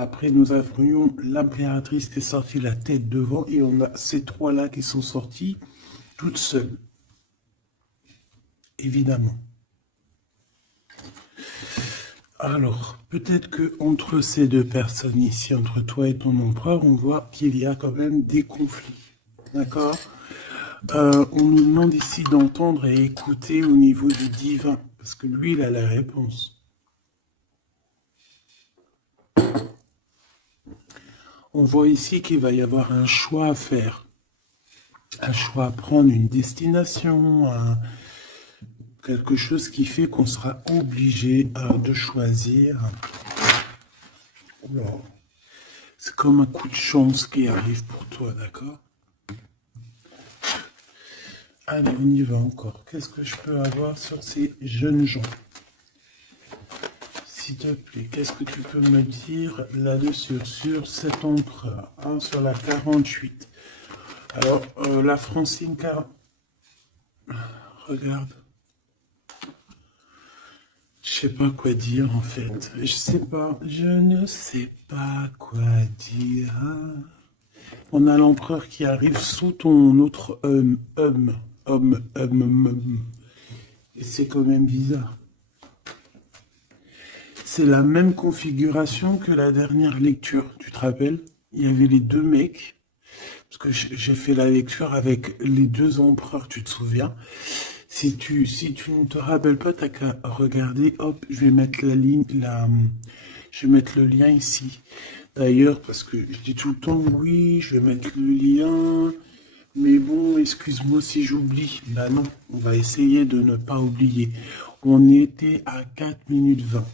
Après, nous avions l'impératrice qui est sortie la tête devant et on a ces trois-là qui sont sortis toutes seules. Évidemment. Alors, peut-être que entre ces deux personnes ici, entre toi et ton empereur, on voit qu'il y a quand même des conflits. D'accord? On nous demande ici d'entendre et écouter au niveau du divin, parce que lui, il a la réponse. On voit ici qu'il va y avoir un choix à faire. Un choix à prendre, une destination, quelque chose qui fait qu'on sera obligé de choisir. Oula. C'est comme un coup de chance qui arrive pour toi, d'accord? Allez, on y va encore. Qu'est-ce que je peux avoir sur ces jeunes gens? S'il te plaît, qu'est-ce que tu peux me dire là-dessus, sur cet empereur, hein, sur la 48? Alors, la Francine, regarde. Je sais pas quoi dire, en fait. Je ne sais pas quoi dire. On a l'empereur qui arrive sous ton autre homme. Et c'est quand même bizarre. C'est la même configuration que la dernière lecture, tu te rappelles? Il y avait les deux mecs, parce que j'ai fait la lecture avec les deux empereurs, tu te souviens? Si tu ne te rappelles pas, t'as qu'à regarder, hop, je vais mettre je vais mettre le lien ici. D'ailleurs, parce que je dis tout le temps, oui, je vais mettre le lien, mais bon, excuse-moi si j'oublie. Bah non, on va essayer de ne pas oublier. On était à 4 minutes 20.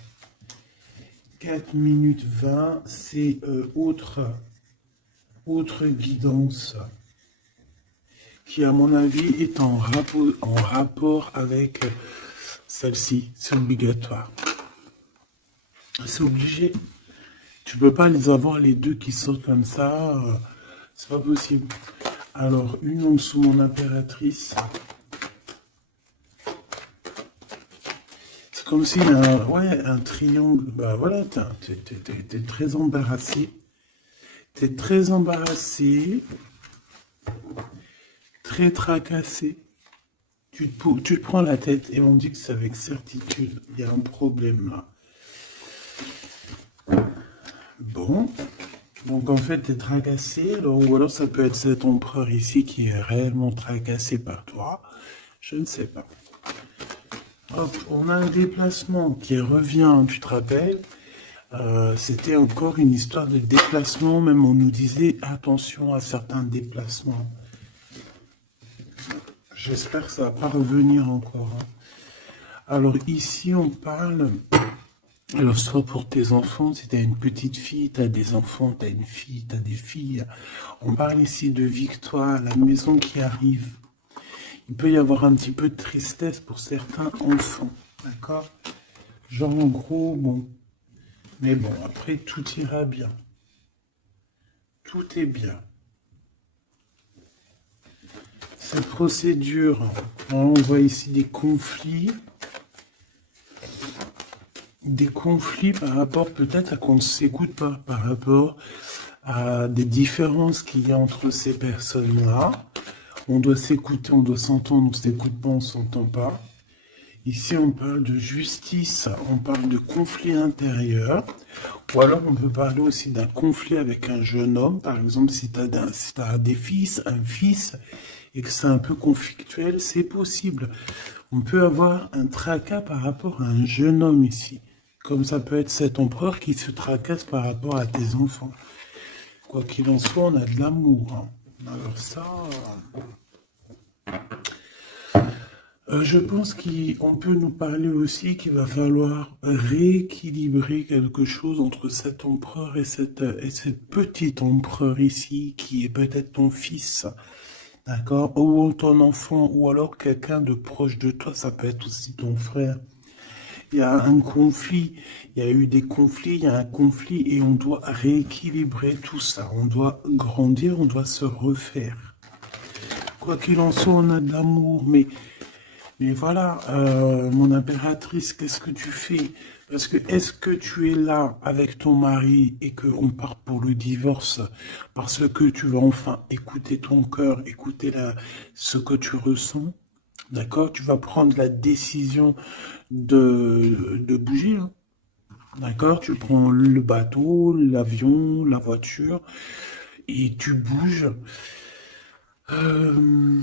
4 minutes 20, c'est autre guidance qui, à mon avis, est en rapport avec celle-ci. C'est obligatoire. C'est obligé. Tu peux pas les avoir les deux qui sortent comme ça. C'est pas possible. Alors, une en dessous, mon impératrice. C'est comme s'il y a un triangle. Bah voilà, t'es très embarrassé. T'es très embarrassé. Très tracassé. Tu te prends la tête et on dit que c'est avec certitude. Il y a un problème là. Bon. Donc en fait, tu es tracassé. Ou alors ça peut être cet empereur ici qui est réellement tracassé par toi. Je ne sais pas. Hop, on a un déplacement qui revient, tu te rappelles. C'était encore une histoire de déplacement. Même on nous disait attention à certains déplacements. J'espère que ça va pas revenir encore. Hein. Alors ici, on parle... Alors, soit pour tes enfants, si tu as une petite fille, tu as des enfants, tu as une fille, tu as des filles. On parle ici de victoire, la maison qui arrive. Il peut y avoir un petit peu de tristesse pour certains enfants, d'accord? Genre, en gros, bon. Mais bon, après, tout ira bien. Tout est bien. Cette procédure, on voit ici des conflits. Des conflits par rapport peut-être à qu'on ne s'écoute pas, par rapport à des différences qu'il y a entre ces personnes-là. On doit s'écouter, on doit s'entendre, on ne s'écoute pas, on ne s'entend pas. Ici, on parle de justice, on parle de conflit intérieur. Ou alors, on peut parler aussi d'un conflit avec un jeune homme. Par exemple, si tu as des fils, un fils, et que c'est un peu conflictuel, c'est possible. On peut avoir un tracas par rapport à un jeune homme ici. Comme ça peut être cet empereur qui se tracasse par rapport à tes enfants. Quoi qu'il en soit, on a de l'amour. Hein. Alors ça... je pense qu'on peut nous parler aussi qu'il va falloir rééquilibrer quelque chose entre cet empereur et cette petit empereur ici, qui est peut-être ton fils, d'accord, ou ton enfant, ou alors quelqu'un de proche de toi, ça peut être aussi ton frère. Il y a un conflit, il y a eu des conflits, il y a un conflit, et on doit rééquilibrer tout ça. On doit grandir, on doit se refaire. Quoi qu'il en soit, on a de l'amour, mais voilà, mon impératrice, qu'est-ce que tu fais? Parce que est-ce que tu es là avec ton mari et qu'on part pour le divorce parce que tu vas enfin écouter ton cœur, écouter ce que tu ressens, d'accord? Tu vas prendre la décision de bouger, hein, d'accord? Tu prends le bateau, l'avion, la voiture et tu bouges. Euh,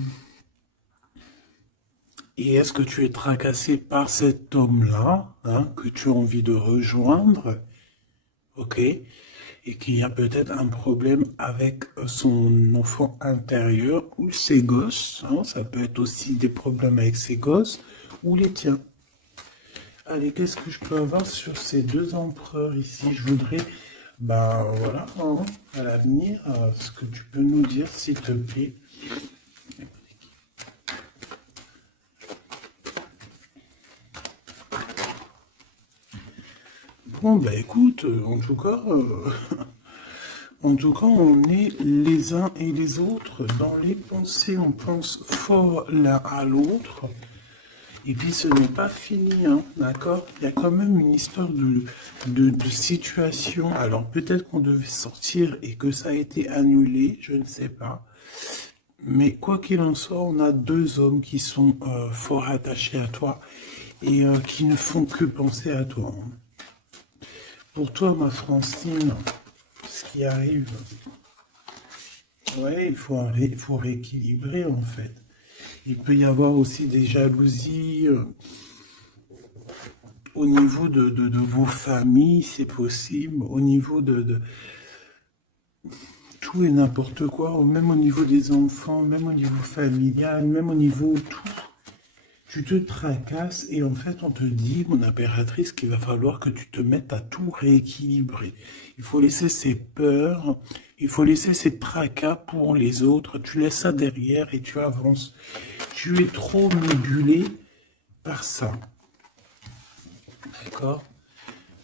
et est-ce que tu es tracassé par cet homme-là, hein, que tu as envie de rejoindre, ok? Et qu'il y a peut-être un problème avec son enfant intérieur ou ses gosses, hein, ça peut être aussi des problèmes avec ses gosses ou les tiens. Allez, qu'est-ce que je peux avoir sur ces deux empereurs ici? Je voudrais, ben voilà, hein, à l'avenir, ce que tu peux nous dire, s'il te plaît. Bon, bah écoute, en tout cas, on est les uns et les autres. Dans les pensées, on pense fort l'un à l'autre. Et puis ce n'est pas fini, hein, d'accord? Il y a quand même une histoire de situation. Alors peut-être qu'on devait sortir et que ça a été annulé, je ne sais pas. Mais quoi qu'il en soit, on a deux hommes qui sont fort attachés à toi et qui ne font que penser à toi, hein. Pour toi, ma Francine, ce qui arrive, ouais, il faut rééquilibrer en fait. Il peut y avoir aussi des jalousies au niveau de vos familles, c'est possible, au niveau de tout et n'importe quoi, même au niveau des enfants, même au niveau familial, même au niveau tout. Tu te tracasses et en fait on te dit, mon impératrice, qu'il va falloir que tu te mettes à tout rééquilibrer. Il faut laisser ces peurs, il faut laisser ces tracas pour les autres, tu laisses ça derrière et tu avances. Tu es trop nébulé par ça. D'accord?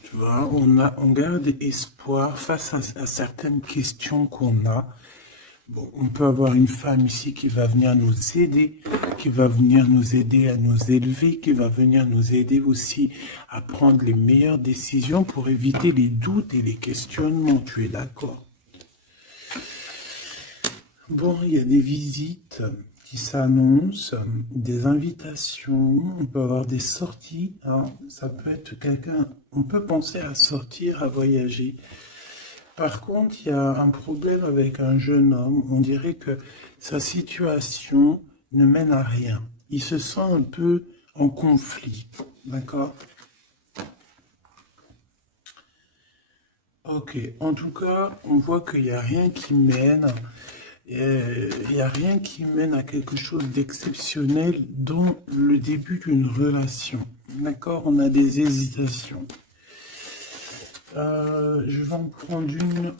Tu vois, on garde espoir face à certaines questions qu'on a. Bon, on peut avoir une femme ici qui va venir nous aider, qui va venir nous aider à nous élever, qui va venir nous aider aussi à prendre les meilleures décisions pour éviter les doutes et les questionnements. Tu es d'accord? Bon, il y a des visites qui s'annoncent, des invitations, on peut avoir des sorties, hein. Ça peut être quelqu'un, on peut penser à sortir, à voyager. Par contre, il y a un problème avec un jeune homme. On dirait que sa situation ne mène à rien. Il se sent un peu en conflit. D'accord? Ok. En tout cas, on voit qu'il n'y a rien qui mène. Il n'y a rien qui mène à quelque chose d'exceptionnel dans le début d'une relation. D'accord? On a des hésitations. Je vais en prendre une.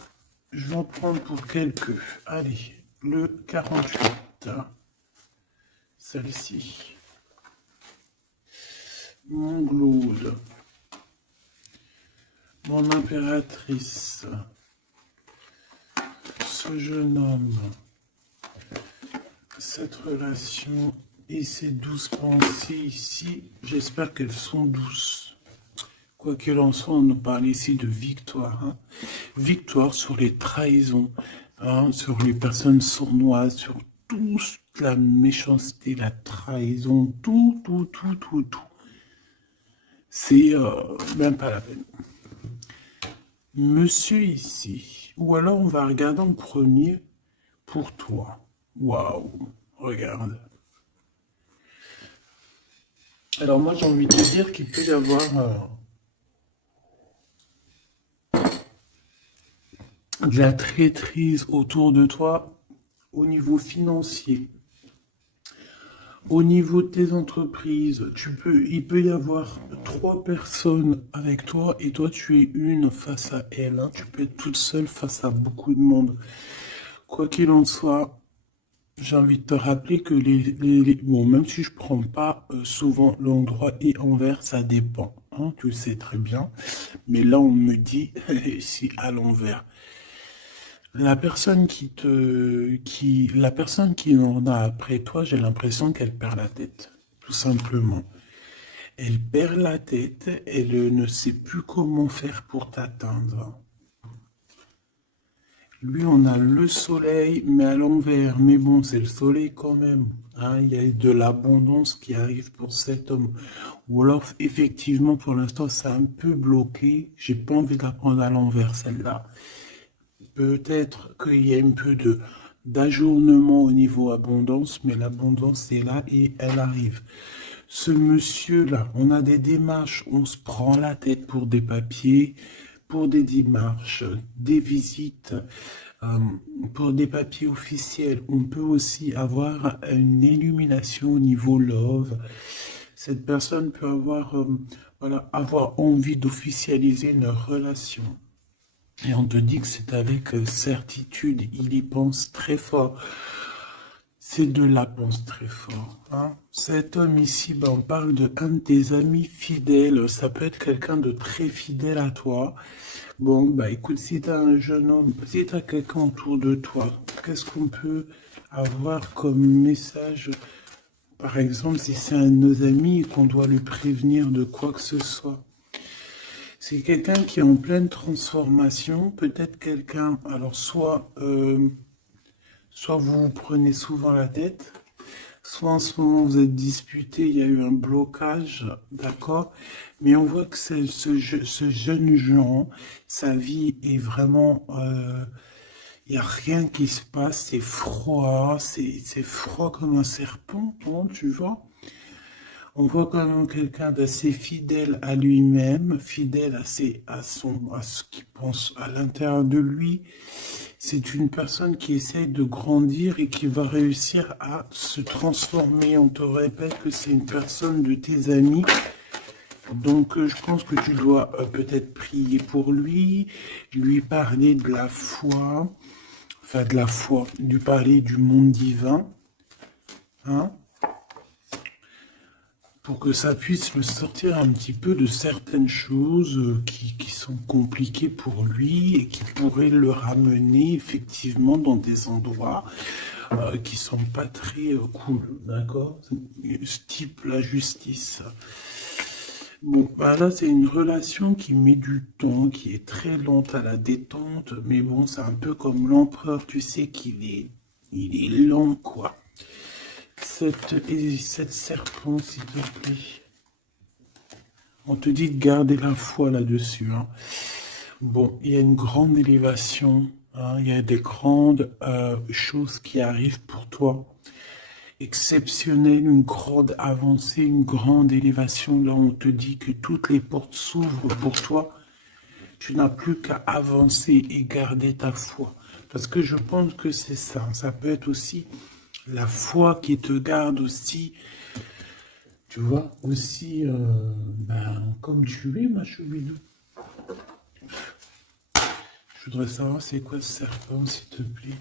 Je vais en prendre pour quelques. Allez, le 48. Celle-ci. Mon Glaude. Mon impératrice. Ce jeune homme. Cette relation et ces douces pensées ici, j'espère qu'elles sont douces. Quoi qu'il en soit, on nous parle ici de victoire, hein. Victoire sur les trahisons, hein, sur les personnes sournoises, sur toute la méchanceté, la trahison, tout, tout, tout, tout, tout. C'est même pas la peine. Monsieur ici, ou alors on va regarder en premier pour toi. Waouh, regarde. Alors moi j'ai envie de te dire qu'il peut y avoir de la traîtrise autour de toi au niveau financier, au niveau de tes entreprises. Il peut y avoir trois personnes avec toi et toi tu es une face à elle, hein. Tu peux être toute seule face à beaucoup de monde. Quoi qu'il en soit, j'ai envie de te rappeler que bon, même si je prends pas souvent l'endroit et envers, ça dépend, hein, tu le sais très bien. Mais là, on me dit, si à l'envers. La personne qui en a après toi, j'ai l'impression qu'elle perd la tête, tout simplement. Elle perd la tête, elle ne sait plus comment faire pour t'atteindre. Lui, on a le soleil, mais à l'envers. Mais bon, c'est le soleil quand même. Hein. Il y a de l'abondance qui arrive pour cet homme. Ou alors, effectivement, pour l'instant, c'est un peu bloqué. J'ai pas envie de la prendre à l'envers, celle-là. Peut-être qu'il y a un peu d'ajournement au niveau abondance, mais l'abondance est là et elle arrive. Ce monsieur-là, on a des démarches, on se prend la tête pour des papiers, pour des démarches, des visites, euh, pour des papiers officiels. On peut aussi avoir une illumination au niveau love. Cette personne peut avoir, voilà, avoir envie d'officialiser une relation. Et on te dit que c'est avec certitude, il y pense très fort. C'est de la pense très fort. Hein. Cet homme ici, ben, on parle de un de tes amis fidèles. Ça peut être quelqu'un de très fidèle à toi. Bon, bah écoute, si tu as un jeune homme, si tu as quelqu'un autour de toi, qu'est-ce qu'on peut avoir comme message? Par exemple, si c'est un de nos amis et qu'on doit le prévenir de quoi que ce soit. C'est quelqu'un qui est en pleine transformation, peut-être quelqu'un, alors soit vous vous prenez souvent la tête, soit en ce moment vous êtes disputé, il y a eu un blocage, d'accord? Mais on voit que ce jeune Jean, sa vie est vraiment, il n'y a rien qui se passe, c'est froid comme un serpent, hein, tu vois? On voit quand même quelqu'un d'assez fidèle à lui-même, fidèle à ce qu'il pense à l'intérieur de lui. C'est une personne qui essaye de grandir et qui va réussir à se transformer. On te répète que c'est une personne de tes amis. Donc, je pense que tu dois peut-être prier pour lui parler de la foi, enfin de la foi, lui parler du monde divin, hein, pour que ça puisse le sortir un petit peu de certaines choses qui sont compliquées pour lui et qui pourraient le ramener effectivement dans des endroits qui sont pas très cool, d'accord? Ce type la justice. Bon, bah là, c'est une relation qui met du temps, qui est très lente à la détente, mais bon, c'est un peu comme l'empereur, tu sais il est lent, quoi. Cette serpent, s'il te plaît. On te dit de garder la foi là-dessus. Hein. Bon, il y a une grande élévation, hein, il y a des grandes choses qui arrivent pour toi. Exceptionnelles, une grande avancée, une grande élévation. Là, on te dit que toutes les portes s'ouvrent pour toi. Tu n'as plus qu'à avancer et garder ta foi. Parce que je pense que c'est ça. Ça peut être aussi la foi qui te garde aussi. Tu vois, aussi, ben, comme tu es, ma choubidou. Je voudrais savoir c'est quoi ce serpent, s'il te plaît.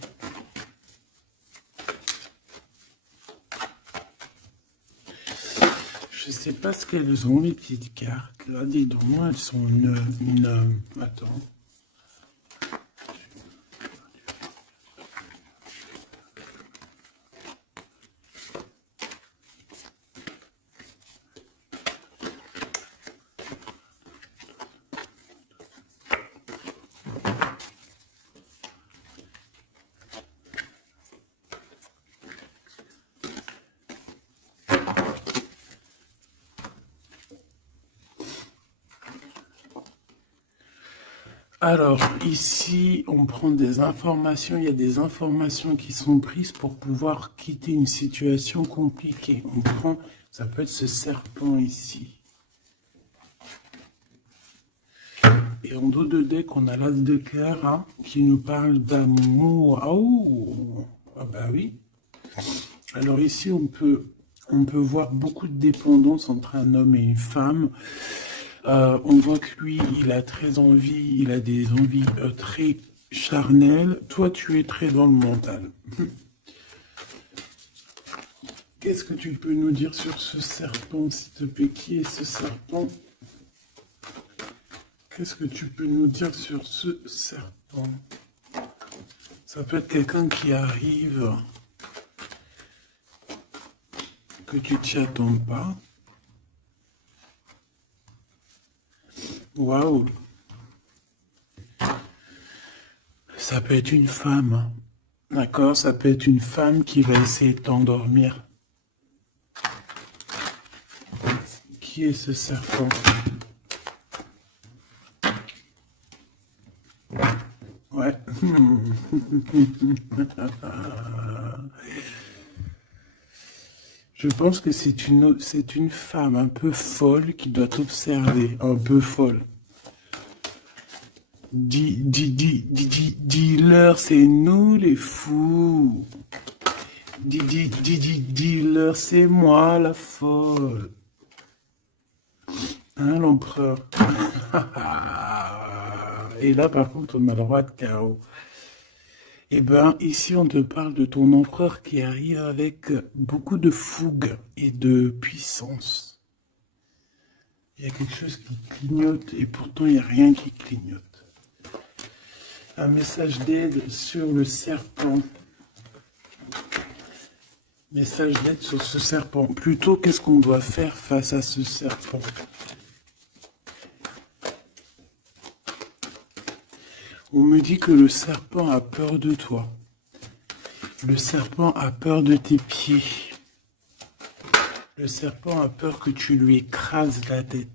Je sais pas ce qu'elles ont, les petites cartes. Là, dis donc, elles sont attends. Alors, ici, on prend des informations. Il y a des informations qui sont prises pour pouvoir quitter une situation compliquée. On prend, ça peut être ce serpent ici. Et en dos de deck, on a l'as de cœur hein, qui nous parle d'amour. Oh, ah bah oui. Alors ici, on peut voir beaucoup de dépendance entre un homme et une femme. On voit que lui, il a très envie, il a des envies très charnelles. Toi, tu es très dans le mental. Qu'est-ce que tu peux nous dire sur ce serpent, s'il te plaît? Qui est ce serpent? Qu'est-ce que tu peux nous dire sur ce serpent? Ça peut être quelqu'un qui arrive, que tu t'y attends pas. Waouh. Ça peut être une femme. D'accord? Ça peut être une femme qui va essayer de t'endormir. Qui est ce serpent? Ouais. Je pense que c'est une femme un peu folle qui doit t'observer, un peu folle. Dis-leur, c'est nous les fous. Dis-leur, c'est moi la folle. Hein, l'empereur? Et là, par contre, on a le roi de carreau. Eh ben, ici, on te parle de ton empereur qui arrive avec beaucoup de fougue et de puissance. Il y a quelque chose qui clignote et pourtant, il n'y a rien qui clignote. Un message d'aide sur le serpent. Message d'aide sur ce serpent. Plutôt, qu'est-ce qu'on doit faire face à ce serpent? On me dit que le serpent a peur de toi. Le serpent a peur de tes pieds. Le serpent a peur que tu lui écrases la tête.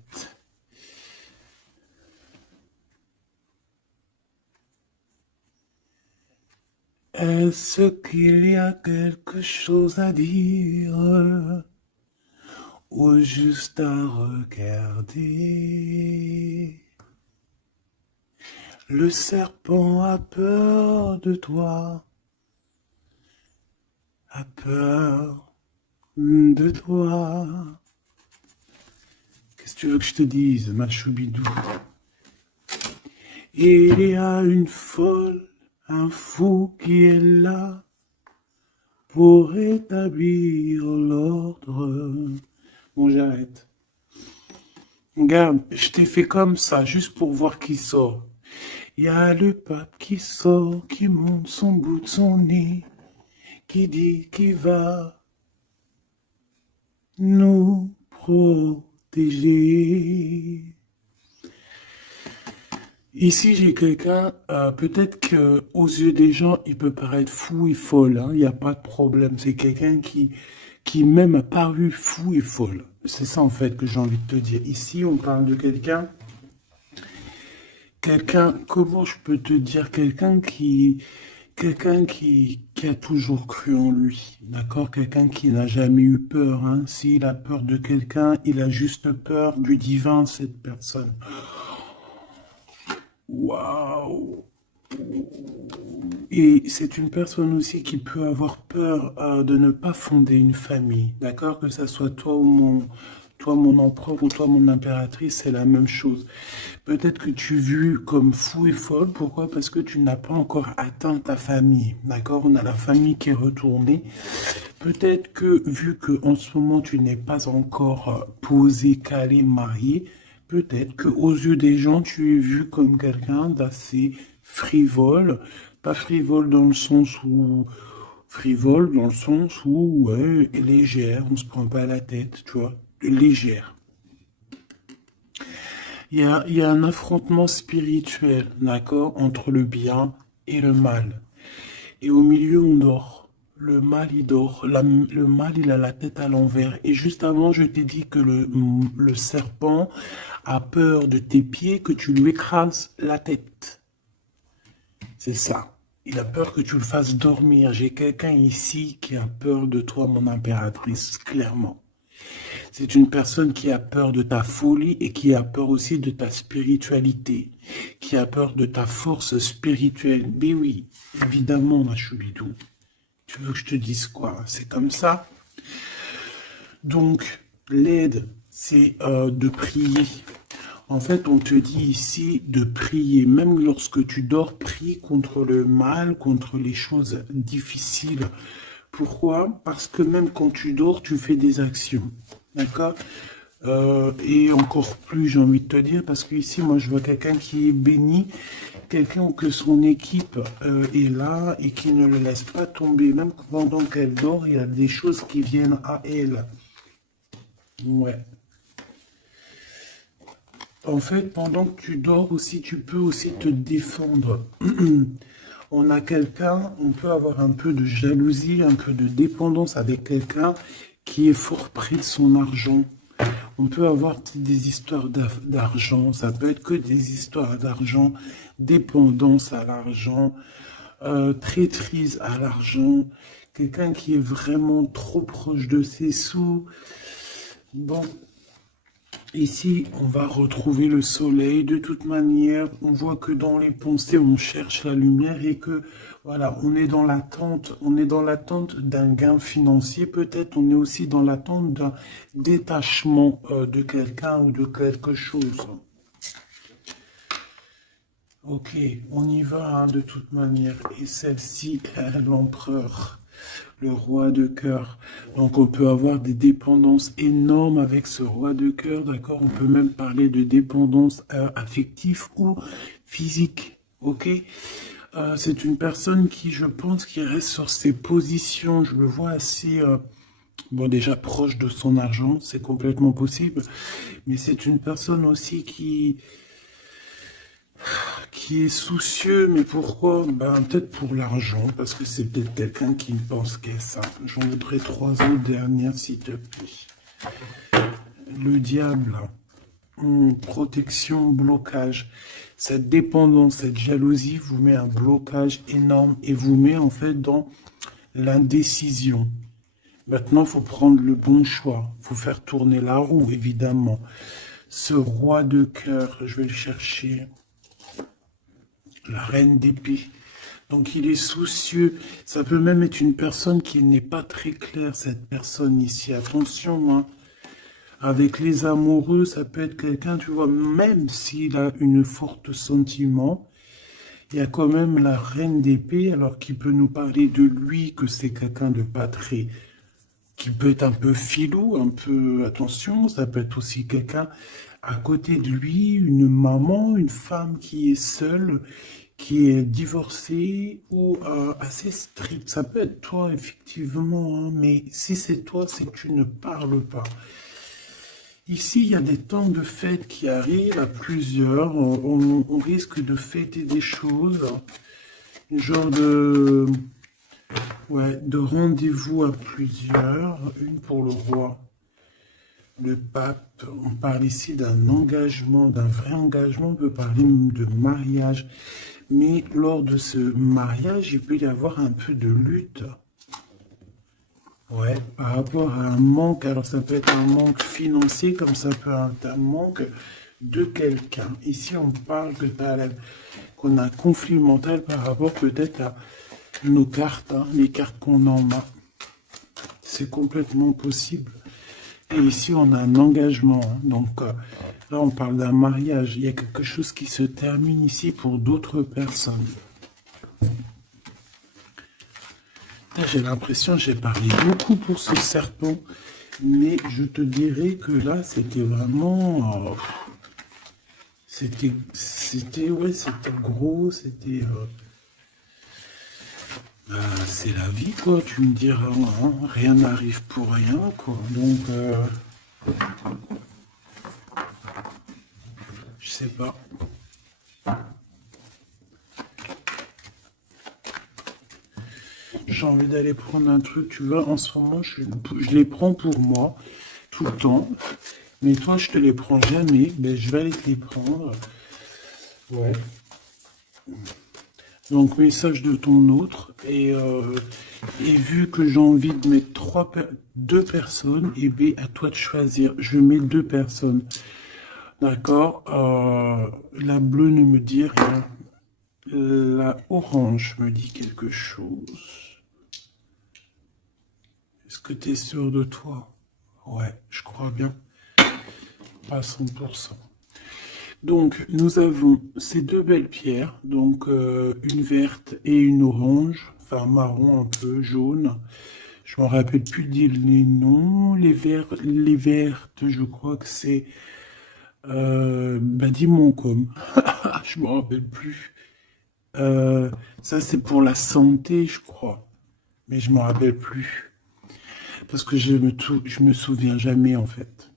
Est-ce qu'il y a quelque chose à dire ou juste à regarder? Le serpent a peur de toi, a peur de toi. Qu'est-ce que tu veux que je te dise, ma choubidou? Il y a une folle, un fou qui est là pour établir l'ordre. Bon, j'arrête. Regarde, je t'ai fait comme ça, juste pour voir qui sort. Il y a le pape qui sort, qui monte son bout de son nez, qui dit qu'il va nous protéger. Ici, j'ai quelqu'un, peut-être que aux yeux des gens, il peut paraître fou et folle, hein, il n'y a pas de problème. C'est quelqu'un qui même a paru fou et folle. C'est ça, en fait, que j'ai envie de te dire. Ici, on parle de quelqu'un, comment je peux te dire, quelqu'un qui a toujours cru en lui, d'accord? Quelqu'un qui n'a jamais eu peur, hein. S'il a peur de quelqu'un, il a juste peur du divin, cette personne. Waouh! Et c'est une personne aussi qui peut avoir peur de ne pas fonder une famille, d'accord? Que ça soit toi mon empereur ou toi mon impératrice, c'est la même chose. Peut-être que tu es vu comme fou et folle, pourquoi? Parce que tu n'as pas encore atteint ta famille, d'accord? On a la famille qui est retournée. Peut-être que vu que en ce moment tu n'es pas encore posé, calé, marié, peut-être que aux yeux des gens tu es vu comme quelqu'un d'assez frivole, pas frivole dans le sens où frivole dans le sens où ouais, légère, on se prend pas la tête, tu vois, légère. Il y a un affrontement spirituel, d'accord, entre le bien et le mal. Et au milieu, on dort. Le mal, il dort. Le mal, il a la tête à l'envers. Et juste avant, je t'ai dit que le serpent a peur de tes pieds, que tu lui écrases la tête. C'est ça. Il a peur que tu le fasses dormir. J'ai quelqu'un ici qui a peur de toi, mon impératrice, clairement. C'est une personne qui a peur de ta folie et qui a peur aussi de ta spiritualité, qui a peur de ta force spirituelle. Mais oui, évidemment, ma choubidou. Tu veux que je te dise quoi? C'est comme ça. Donc, l'aide, c'est de prier. En fait, on te dit ici de prier. Même lorsque tu dors, prie contre le mal, contre les choses difficiles. Pourquoi? Parce que même quand tu dors, tu fais des actions. D'accord? Et encore plus, j'ai envie de te dire, parce que ici, moi, je vois quelqu'un qui est béni, quelqu'un que son équipe est là et qui ne le laisse pas tomber. Même pendant qu'elle dort, il y a des choses qui viennent à elle. Ouais. En fait, pendant que tu dors aussi, tu peux aussi te défendre. On a quelqu'un, on peut avoir un peu de jalousie, un peu de dépendance avec quelqu'un qui est fort pris de son argent. On peut avoir des histoires d'argent, ça peut être que des histoires d'argent, dépendance à l'argent, traîtrise à l'argent, quelqu'un qui est vraiment trop proche de ses sous. Bon, ici, on va retrouver le soleil. De toute manière, on voit que dans les pensées, on cherche la lumière et que, voilà, on est dans l'attente d'un gain financier. Peut-être on est aussi dans l'attente d'un détachement de quelqu'un ou de quelque chose. Ok, on y va hein, de toute manière. Et celle-ci, l'empereur, le roi de cœur. Donc on peut avoir des dépendances énormes avec ce roi de cœur, d'accord? On peut même parler de dépendance affective ou physique, ok? C'est une personne qui, je pense, qui reste sur ses positions. Je le vois assez, bon déjà proche de son argent, c'est complètement possible. Mais c'est une personne aussi qui est soucieux, mais pourquoi? Ben, peut-être pour l'argent, parce que c'est peut-être quelqu'un qui ne pense qu'à ça. J'en voudrais 3 autres dernières, s'il te plaît. Le diable, protection, blocage. Cette dépendance, cette jalousie vous met un blocage énorme et vous met en fait dans l'indécision. Maintenant, il faut prendre le bon choix. Il faut faire tourner la roue, évidemment. Ce roi de cœur, je vais le chercher. La reine d'épée. Donc il est soucieux. Ça peut même être une personne qui n'est pas très claire, cette personne ici. Attention, hein. Avec les amoureux, ça peut être quelqu'un, tu vois, même s'il a une forte sentiment, il y a quand même la reine d'épée, alors qui peut nous parler de lui, que c'est quelqu'un de pas très, qui peut être un peu filou, un peu, attention, ça peut être aussi quelqu'un à côté de lui, une maman, une femme qui est seule, qui est divorcée ou assez stricte. Ça peut être toi, effectivement, hein, mais si c'est toi, c'est que tu ne parles pas. Ici, il y a des temps de fête qui arrivent à plusieurs. On risque de fêter des choses, une genre de, ouais, de rendez-vous à plusieurs. Une pour le roi, le pape. On parle ici d'un engagement, d'un vrai engagement. On peut parler même de mariage. Mais lors de ce mariage, il peut y avoir un peu de lutte. Ouais, par rapport à un manque, alors ça peut être un manque financier, comme ça peut être un manque de quelqu'un. Ici, on parle qu'on a un conflit mental par rapport peut-être à nos cartes, hein, les cartes qu'on en a. C'est complètement possible. Et ici, on a un engagement. Hein, donc là, on parle d'un mariage. Il y a quelque chose qui se termine ici pour d'autres personnes. J'ai l'impression que j'ai parlé beaucoup pour ce serpent, mais je te dirais que là, c'était vraiment... ouais, c'était gros, c'était... c'est la vie, quoi, tu me diras, hein, rien n'arrive pour rien, quoi, donc... je sais pas. J'ai envie d'aller prendre un truc, tu vois, en ce moment, je les prends pour moi, tout le temps. Mais toi, je te les prends jamais, ben, je vais aller te les prendre. Ouais. Donc, message de ton autre. Et vu que j'ai envie de mettre deux personnes, et bien, à toi de choisir. Je mets 2 personnes. D'accord. La bleue ne me dit rien. La orange me dit quelque chose. Est-ce que tu es sûr de toi? Ouais, je crois bien. Pas à 100%. Donc, nous avons ces 2 belles pierres, donc une verte et une orange, enfin marron un peu, jaune. Je me rappelle plus dire les noms. Les vertes, je crois que c'est Dimoncom. Je me rappelle plus. Ça, c'est pour la santé, je crois. Mais je me rappelle plus. Parce que je me souviens jamais, en fait.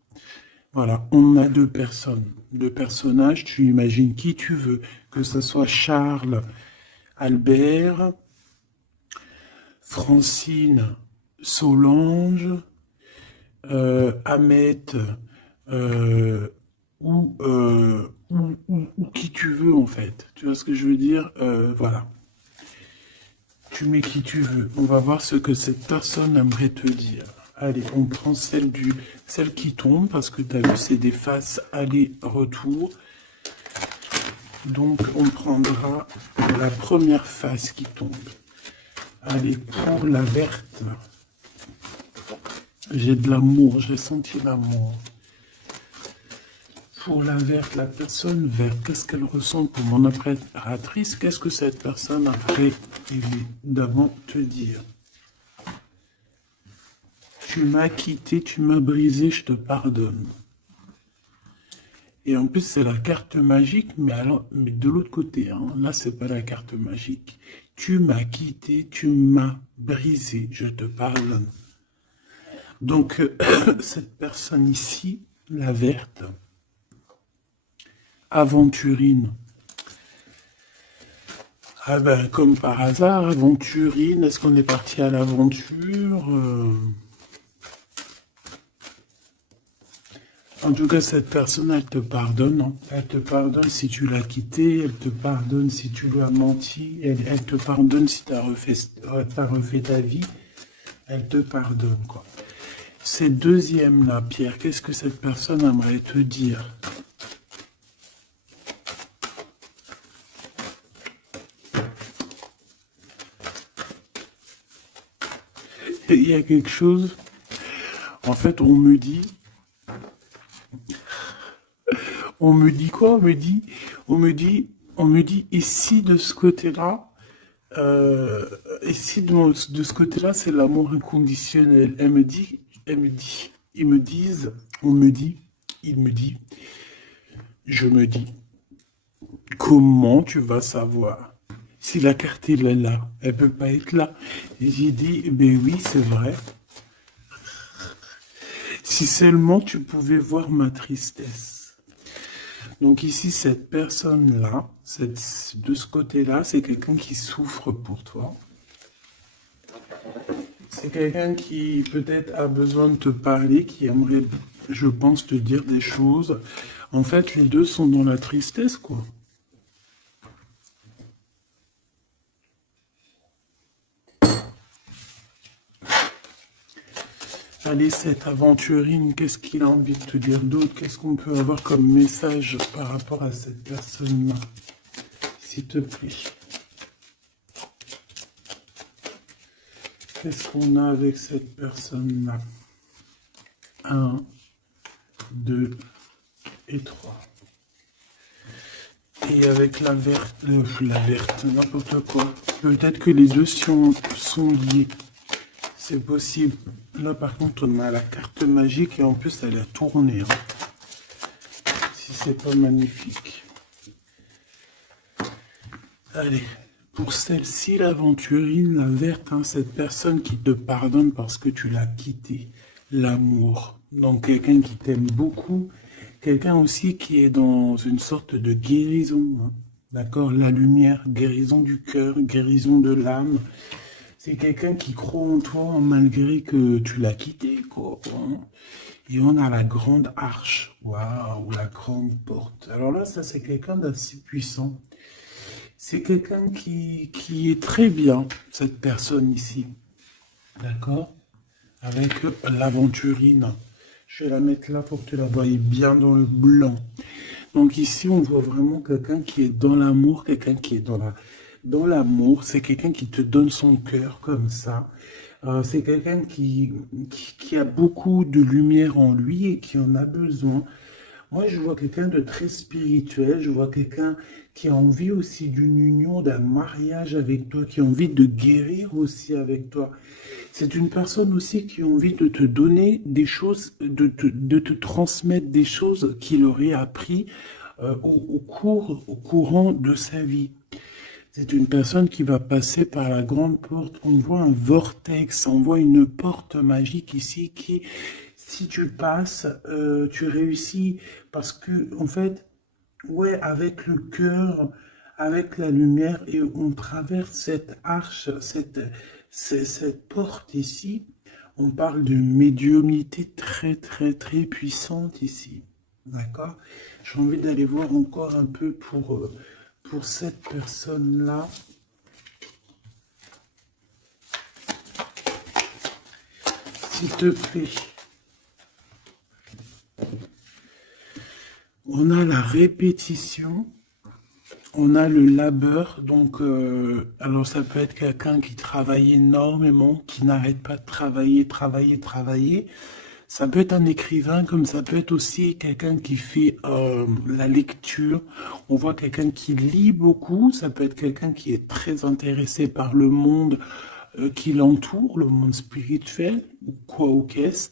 Voilà, on a deux personnes, deux personnages, tu imagines qui tu veux, que ce soit Charles, Albert, Francine, Solange, Ahmet, euh, ou qui tu veux en fait. Tu vois ce que je veux dire? Voilà. Tu mets qui tu veux. On va voir ce que cette personne aimerait te dire. Allez, on prend celle qui tombe parce que tu as vu, c'est des faces aller-retour. Donc, on prendra la première face qui tombe. Allez, pour la verte. J'ai de l'amour, j'ai senti l'amour. Pour la verte, la personne verte, qu'est-ce qu'elle ressent pour mon impératrice? Qu'est-ce que cette personne aimerait évidemment te dire? Tu m'as quitté, tu m'as brisé, je te pardonne. Et en plus, c'est la carte magique, mais, alors, mais de l'autre côté, hein, là, c'est pas la carte magique. Tu m'as quitté, tu m'as brisé, je te pardonne. Donc, cette personne ici, la verte, aventurine. Ah ben, comme par hasard, aventurine, est-ce qu'on est parti à l'aventure? En tout cas, cette personne, elle te pardonne. Hein. Elle te pardonne si tu l'as quitté, elle te pardonne si tu lui as menti, elle te pardonne si tu as refait ta vie. Elle te pardonne, quoi. Ces deuxièmes-là, Pierre, qu'est-ce que cette personne aimerait te dire? Il y a quelque chose, en fait, on me dit quoi? On me dit, ici de ce côté-là, ici de ce côté-là, c'est l'amour inconditionnel. Ils me disent, on me dit, il me dit, je me dis, comment tu vas savoir? Si la carte elle est là, elle peut pas être là. Et j'ai dit, ben oui, c'est vrai. Si seulement tu pouvais voir ma tristesse. Donc ici, cette personne-là, de ce côté-là, c'est quelqu'un qui souffre pour toi. C'est quelqu'un qui peut-être a besoin de te parler, qui aimerait, je pense, te dire des choses. En fait, les deux sont dans la tristesse, quoi. Allez, cette aventurine, qu'est-ce qu'il a envie de te dire d'autre? Qu'est-ce qu'on peut avoir comme message par rapport à cette personne-là? S'il te plaît. Qu'est-ce qu'on a avec cette personne-là? 1, 2 et 3. Et avec la verte, n'importe quoi. Peut-être que les deux sont liés. C'est possible. Là, par contre, on a la carte magique et en plus, elle a tourné. Hein. Si c'est pas magnifique. Allez, pour celle-ci, l'aventurine, la verte, hein, cette personne qui te pardonne parce que tu l'as quitté. L'amour. Donc, quelqu'un qui t'aime beaucoup. Quelqu'un aussi qui est dans une sorte de guérison. Hein. D'accord? La lumière, guérison du cœur, guérison de l'âme. C'est quelqu'un qui croit en toi malgré que tu l'as quitté, quoi. Hein. Et on a la grande arche. Waouh, la grande porte. Alors là, ça, c'est quelqu'un d'assez puissant. C'est quelqu'un qui est très bien, cette personne ici. D'accord? Avec l'aventurine. Je vais la mettre là pour que tu la voyes bien dans le blanc. Donc ici, on voit vraiment quelqu'un qui est dans l'amour, quelqu'un qui est dans l'amour. C'est quelqu'un qui te donne son cœur comme ça. C'est quelqu'un qui a beaucoup de lumière en lui et qui en a besoin. Moi, je vois quelqu'un de très spirituel. Je vois quelqu'un qui a envie aussi d'une union, d'un mariage avec toi, qui a envie de guérir aussi avec toi. C'est une personne aussi qui a envie de te donner des choses, de te transmettre des choses qu'il aurait appris au courant de sa vie. C'est une personne qui va passer par la grande porte. On voit un vortex, on voit une porte magique ici qui, si tu passes, tu réussis parce que, en fait, ouais, avec le cœur, avec la lumière, et on traverse cette arche, cette porte ici. On parle de médiumnité très, très, très puissante ici. D'accord? J'ai envie d'aller voir encore un peu pour cette personne-là. S'il te plaît. On a la répétition, on a le labeur, donc alors ça peut être quelqu'un qui travaille énormément, qui n'arrête pas de travailler. Ça peut être un écrivain, comme ça peut être aussi quelqu'un qui fait la lecture. On voit quelqu'un qui lit beaucoup, ça peut être quelqu'un qui est très intéressé par le monde qui l'entoure, le monde spirituel, ou quoi ou qu'est-ce.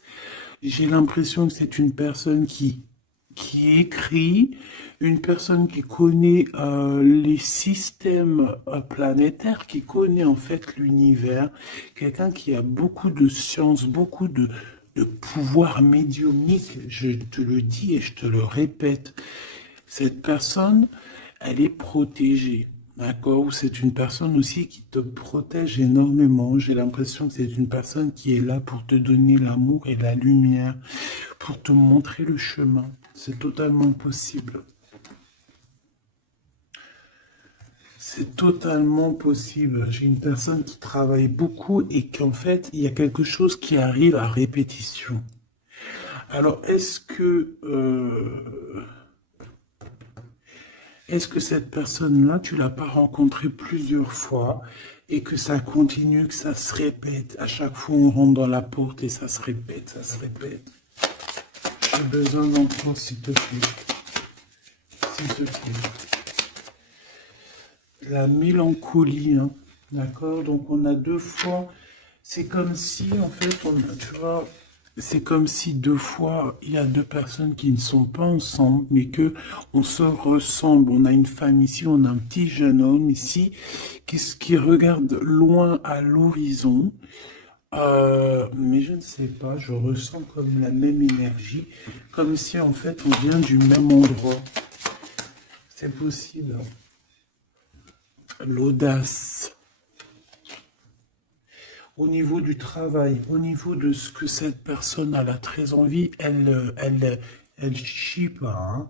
J'ai l'impression que c'est une personne qui écrit, une personne qui connaît les systèmes planétaires, qui connaît en fait l'univers, quelqu'un qui a beaucoup de science, beaucoup de pouvoir médiumnique, je te le dis et je te le répète. Cette personne, elle est protégée. D'accord? Ou c'est une personne aussi qui te protège énormément. J'ai l'impression que c'est une personne qui est là pour te donner l'amour et la lumière, pour te montrer le chemin. C'est totalement possible. C'est totalement possible. J'ai une personne qui travaille beaucoup et qu'en fait, il y a quelque chose qui arrive à répétition. Alors, est-ce que cette personne-là, tu l'as pas rencontrée plusieurs fois et que ça continue, que ça se répète? À chaque fois, on rentre dans la porte et ça se répète, ça se répète. J'ai besoin d'entendre, s'il te plaît. S'il te plaît. La mélancolie, hein. D'accord? Donc, on a deux fois. C'est comme si, en fait, tu vois, c'est comme si deux fois, il y a deux personnes qui ne sont pas ensemble, mais que on se ressemble. On a une femme ici, on a un petit jeune homme ici, qui regarde loin à l'horizon. Mais je ne sais pas, je ressens comme la même énergie, comme si en fait on vient du même endroit. C'est possible. L'audace. Au niveau du travail, au niveau de ce que cette personne a très envie, elle chie pas, hein,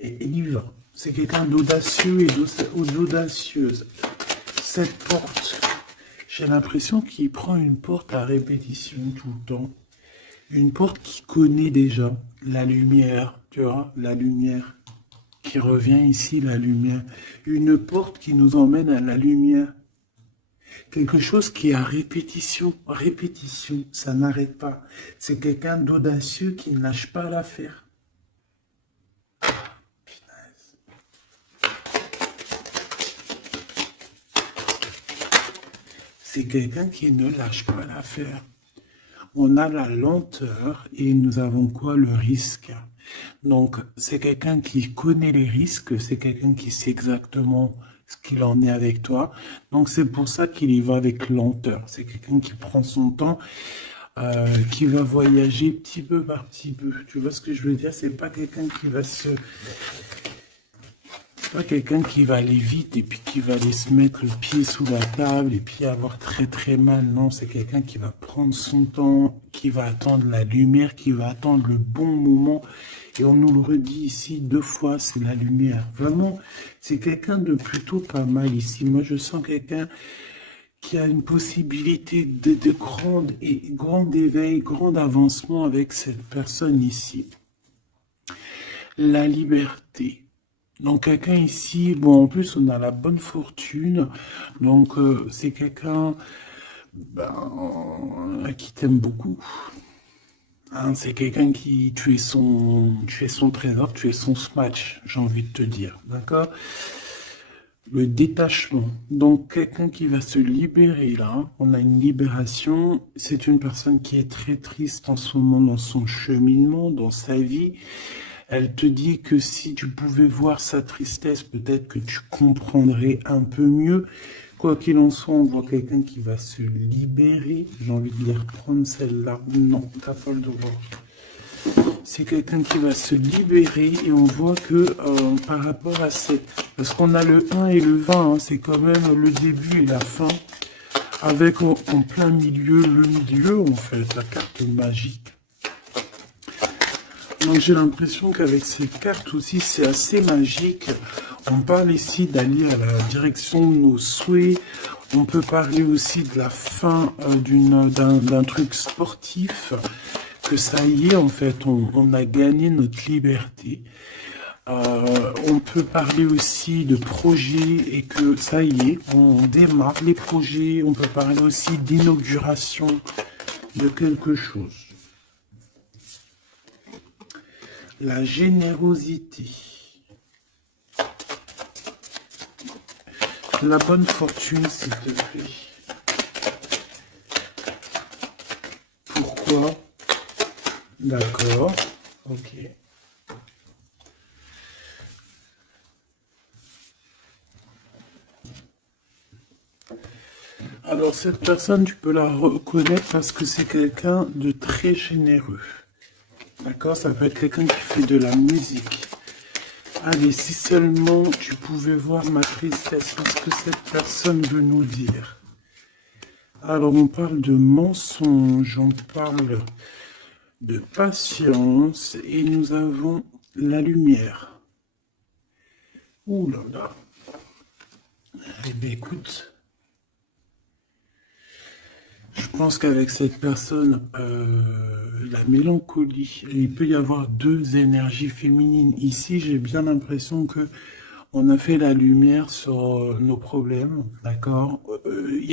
et il y va. C'est quelqu'un d'audacieux et d'audacieuse. Cette porte, j'ai l'impression qu'il prend une porte à répétition tout le temps. Une porte qui connaît déjà la lumière, tu vois, la lumière qui revient ici, la lumière. Une porte qui nous emmène à la lumière. Quelque chose qui est à répétition, répétition, ça n'arrête pas. C'est quelqu'un d'audacieux qui ne lâche pas l'affaire. C'est quelqu'un qui ne lâche pas l'affaire. On a la lenteur et nous avons quoi? Le risque. Donc, c'est quelqu'un qui connaît les risques, c'est quelqu'un qui sait exactement ce qu'il en est avec toi. Donc, c'est pour ça qu'il y va avec lenteur. C'est quelqu'un qui prend son temps, qui va voyager petit peu par petit peu. Tu vois ce que je veux dire? C'est pas quelqu'un qui va pas quelqu'un qui va aller vite et puis qui va aller se mettre le pied sous la table et puis avoir très très mal. Non, c'est quelqu'un qui va prendre son temps, qui va attendre la lumière, qui va attendre le bon moment. Et on nous le redit ici deux fois, c'est la lumière. Vraiment, c'est quelqu'un de plutôt pas mal ici. Moi, je sens quelqu'un qui a une possibilité de grand éveil, grand avancement avec cette personne ici. La liberté. Donc quelqu'un ici, bon en plus on a la bonne fortune, donc c'est quelqu'un qui t'aime beaucoup. Hein, c'est quelqu'un qui, tu es son trésor, tu es son smash, j'ai envie de te dire, d'accord? Le détachement, donc quelqu'un qui va se libérer là, on a une libération, c'est une personne qui est très triste en ce moment dans son cheminement, dans sa vie. Elle te dit que si tu pouvais voir sa tristesse, peut-être que tu comprendrais un peu mieux Quoi qu'il en soit, on voit quelqu'un qui va se libérer. J'ai envie de les reprendre celle-là. Non, t'as pas le droit. C'est quelqu'un qui va se libérer et on voit que par rapport à ces... Parce qu'on a le 1 et le 20, hein, c'est quand même le début et la fin. Avec en plein milieu, le milieu, en fait, la carte magique. Donc j'ai l'impression qu'avec ces cartes aussi, c'est assez magique. On parle ici d'aller à la direction de nos souhaits. On peut parler aussi de la fin d'un truc sportif. Que ça y est, en fait, on a gagné notre liberté. On peut parler aussi de projets et que ça y est, on démarre les projets. On peut parler aussi d'inauguration de quelque chose. La générosité. La bonne fortune, s'il te plaît. Pourquoi? D'accord. Ok. Alors, cette personne, tu peux la reconnaître parce que c'est quelqu'un de très généreux. D'accord? Ça peut être quelqu'un qui fait de la musique. Allez, si seulement tu pouvais voir ma tristesse, qu'est-ce que cette personne veut nous dire? Alors, on parle de mensonge, on parle de patience, et nous avons la lumière. Ouh là là. Eh bien, écoute, je pense qu'avec cette personne, la mélancolie, il peut y avoir deux énergies féminines. Ici, j'ai bien l'impression que on a fait la lumière sur nos problèmes, d'accord? Il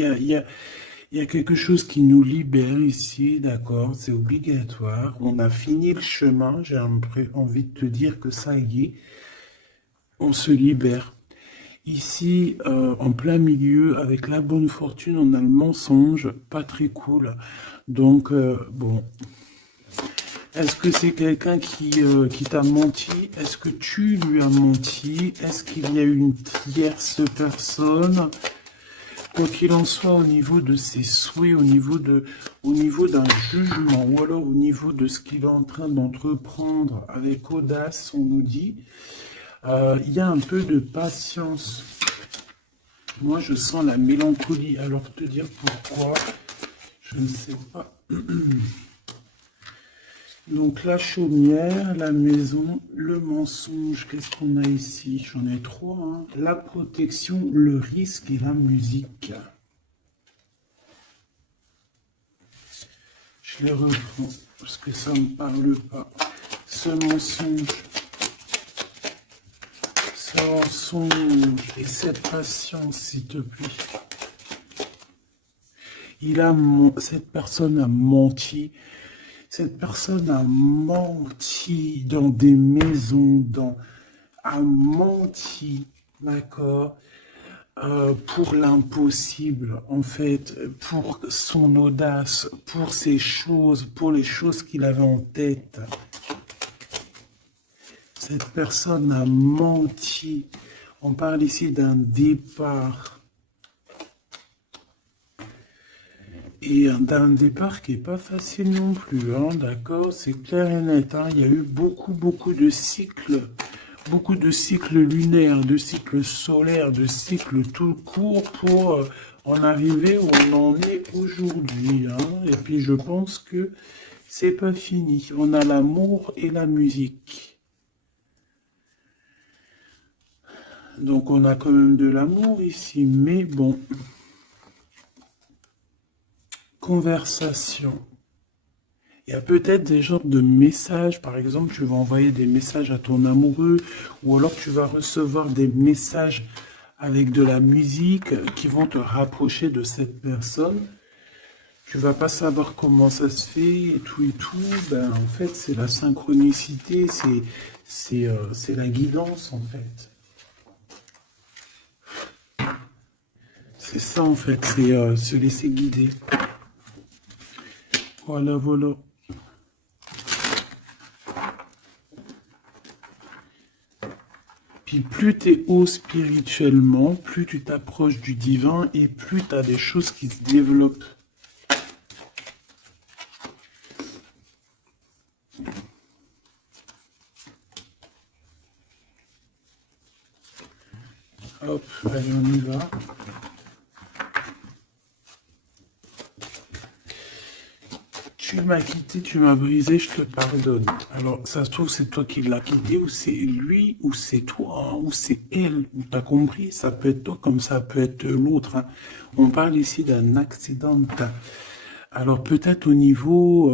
y a quelque chose qui nous libère ici, d'accord? C'est obligatoire. On a fini le chemin. J'ai envie de te dire que ça y est, on se libère. Ici, en plein milieu, avec la bonne fortune, on a le mensonge, pas très cool. Donc, bon, est-ce que c'est quelqu'un qui t'a menti? Est-ce que tu lui as menti? Est-ce qu'il y a une tierce personne? Quoi qu'il en soit, au niveau de ses souhaits, au niveau d'un jugement, ou alors au niveau de ce qu'il est en train d'entreprendre avec audace, on nous dit, il y a un peu de patience. Moi, je sens la mélancolie. Alors, te dire pourquoi, je ne sais pas. Donc, la chaumière, la maison, le mensonge. Qu'est-ce qu'on a ici? J'en ai trois. Hein. La protection, le risque et la musique. Je les reprends parce que ça ne me parle pas. Ce mensonge. Et cette patience, s'il te plaît. Cette personne a menti. Cette personne a menti dans des maisons, a menti, d'accord, pour l'impossible, en fait, pour son audace, pour ses choses, pour les choses qu'il avait en tête. Cette personne a menti. On parle ici d'un départ. Et d'un départ qui n'est pas facile non plus, hein, d'accord? C'est clair et net, hein. Il y a eu beaucoup de cycles lunaires, de cycles solaires, de cycles tout court pour en arriver où on en est aujourd'hui, hein. Et puis je pense que c'est pas fini. On a l'amour et la musique. Donc on a quand même de l'amour ici, mais bon. Conversation. Il y a peut-être des genres de messages, par exemple, tu vas envoyer des messages à ton amoureux, ou alors tu vas recevoir des messages avec de la musique qui vont te rapprocher de cette personne. Tu vas pas savoir comment ça se fait et tout. Ben, en fait, c'est la synchronicité, c'est la guidance, en fait. C'est ça, en fait, c'est se laisser guider. Voilà, voilà. Puis plus tu es haut spirituellement, plus tu t'approches du divin et plus tu as des choses qui se développent. Hop, allez, on y va. Tu m'as quitté, tu m'as brisé, je te pardonne. Alors, ça se trouve, c'est toi qui l'as quitté, ou c'est lui, ou c'est toi, hein, ou c'est elle. T'as compris? Ça peut être toi comme ça peut être l'autre. Hein. On parle ici d'un accident. Alors, peut-être au niveau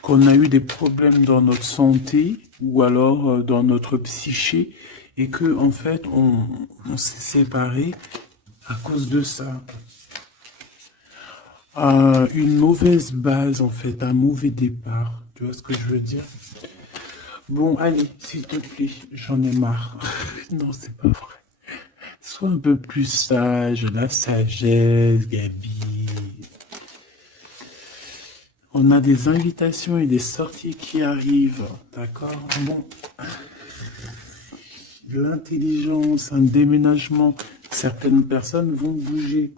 qu'on a eu des problèmes dans notre santé, ou alors dans notre psyché, et que en fait, on s'est séparés à cause de ça. Une mauvaise base, en fait, un mauvais départ. Tu vois ce que je veux dire? Bon, allez, s'il te plaît, j'en ai marre. Non, c'est pas vrai. Sois un peu plus sage, la sagesse, Gabi. On a des invitations et des sorties qui arrivent, d'accord? Bon, l'intelligence, un déménagement, certaines personnes vont bouger.